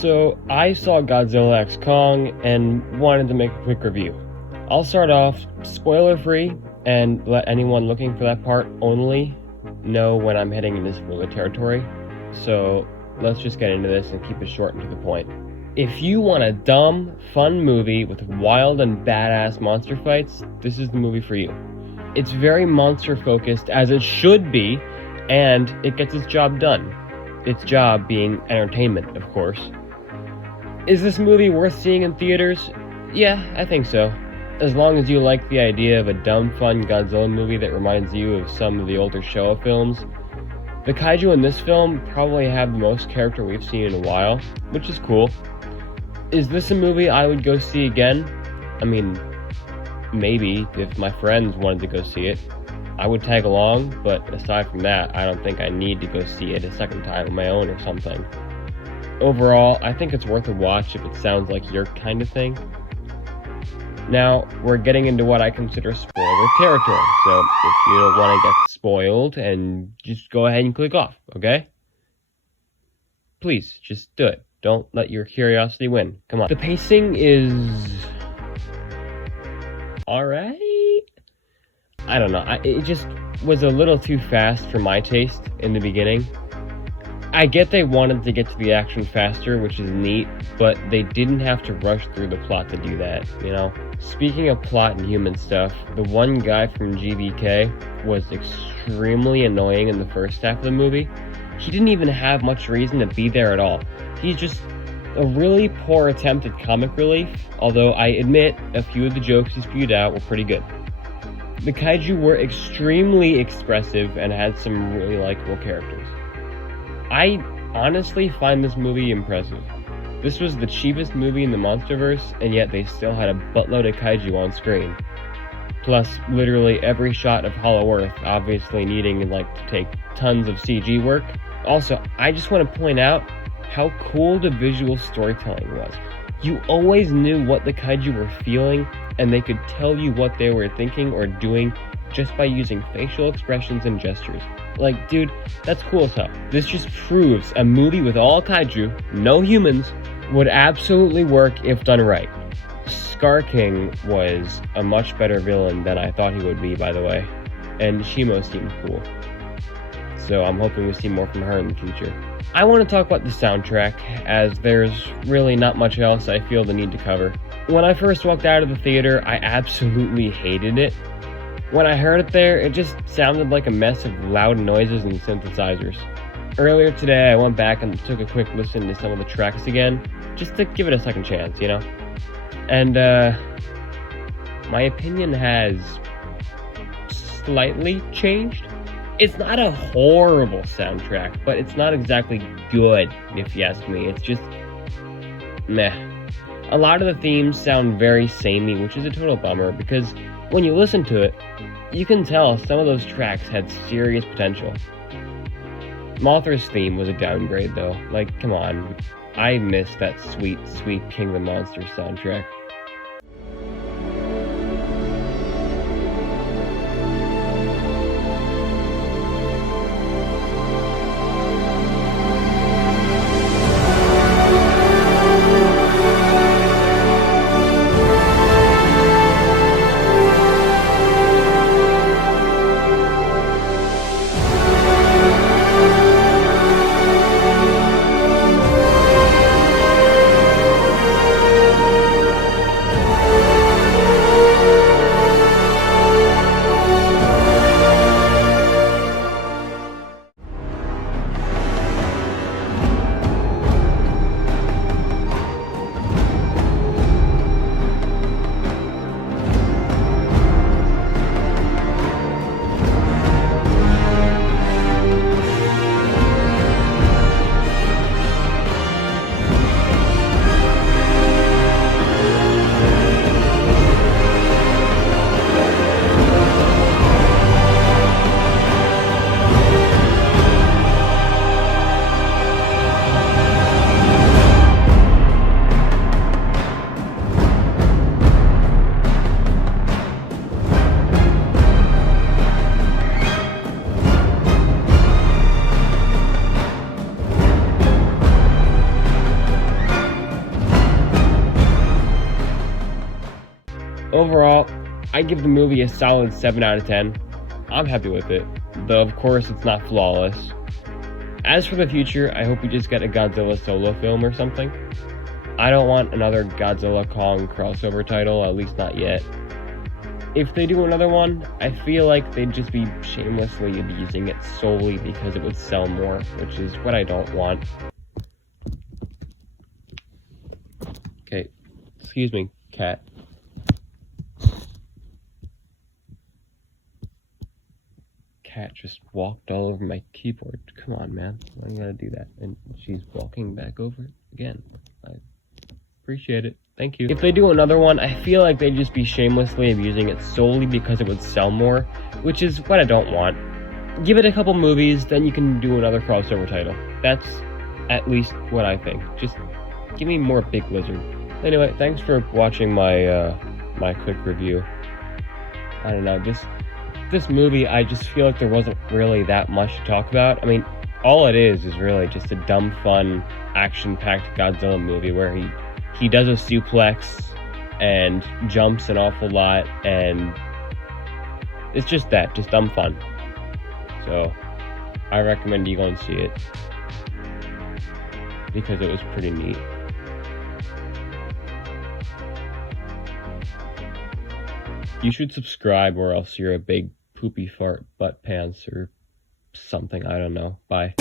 So, I saw Godzilla x Kong and wanted to make a quick review. I'll start off spoiler-free and let anyone looking for that part only know when I'm heading into spoiler territory. So, let's just get into this and keep it short and to the point. If you want a dumb, fun movie with wild and badass monster fights, this is the movie for you. It's very monster-focused, as it should be, and it gets its job done. Its job being entertainment, of course. Is this movie worth seeing in theaters? Yeah, I think so. As long as you like the idea of a dumb, fun Godzilla movie that reminds you of some of the older Showa films. The kaiju in this film probably have the most character we've seen in a while, which is cool. Is this a movie I would go see again? I mean, maybe, if my friends wanted to go see it. I would tag along, but aside from that, I don't think I need to go see it a second time on my own or something. Overall, I think it's worth a watch if it sounds like your kind of thing. Now, we're getting into what I consider spoiler territory, so if you don't want to get spoiled, and just go ahead and click off, okay? Please, just do it. Don't let your curiosity win. Come on. The pacing is alright? I don't know. It just was a little too fast for my taste in the beginning. I get they wanted to get to the action faster, which is neat, but they didn't have to rush through the plot to do that, you know? Speaking of plot and human stuff, the one guy from GBK was extremely annoying in the first half of the movie. He didn't even have much reason to be there at all. He's just a really poor attempt at comic relief, although I admit a few of the jokes he spewed out were pretty good. The kaiju were extremely expressive and had some really likable characters. I honestly find this movie impressive. This was the cheapest movie in the Monsterverse, and yet they still had a buttload of kaiju on screen. Plus, literally every shot of Hollow Earth, obviously needing to take tons of CG work. Also, I just want to point out how cool the visual storytelling was. You always knew what the kaiju were feeling, and they could tell you what they were thinking or doing just by using facial expressions and gestures. Dude, that's cool as hell. This just proves a movie with all kaiju, no humans, would absolutely work if done right. Scar King was a much better villain than I thought he would be, by the way. And Shimo seemed cool. So I'm hoping we see more from her in the future. I want to talk about the soundtrack, as there's really not much else I feel the need to cover. When I first walked out of the theater, I absolutely hated it. When I heard it there, it just sounded like a mess of loud noises and synthesizers. Earlier today, I went back and took a quick listen to some of the tracks again, just to give it a second chance, you know? And, my opinion has slightly changed. It's not a horrible soundtrack, but it's not exactly good, if you ask me. It's just meh. A lot of the themes sound very samey, which is a total bummer, because when you listen to it, you can tell some of those tracks had serious potential. Mothra's theme was a downgrade, though. Come on. I miss that sweet, sweet King of the Monsters soundtrack. overall, I give the movie a solid 7 out of 10. I'm happy with it, though of course it's not flawless. As for the future, I hope we just get a Godzilla solo film or something. I don't want another Godzilla Kong crossover title, at least not yet. If they do another one, I feel like they'd just be shamelessly abusing it solely because it would sell more, which is what I don't want. Okay, excuse me, cat. Cat just walked all over my keyboard. Come on, man. Why you gotta do that? And she's walking back over it again. I appreciate it. Thank you. If they do another one, I feel like they'd just be shamelessly abusing it solely because it would sell more, which is what I don't want. Give it a couple movies, then you can do another crossover title. That's at least what I think. Just give me more Big Lizard. Anyway, thanks for watching my my quick review. I don't know, this movie, I just feel like there wasn't really that much to talk about. I mean, all it is really just a dumb, fun, action-packed Godzilla movie where he does a suplex and jumps an awful lot, and it's just that, just dumb fun. So, I recommend you go and see it because it was pretty neat. You should subscribe or else you're a big poopy fart butt pants or something, I don't know. Bye.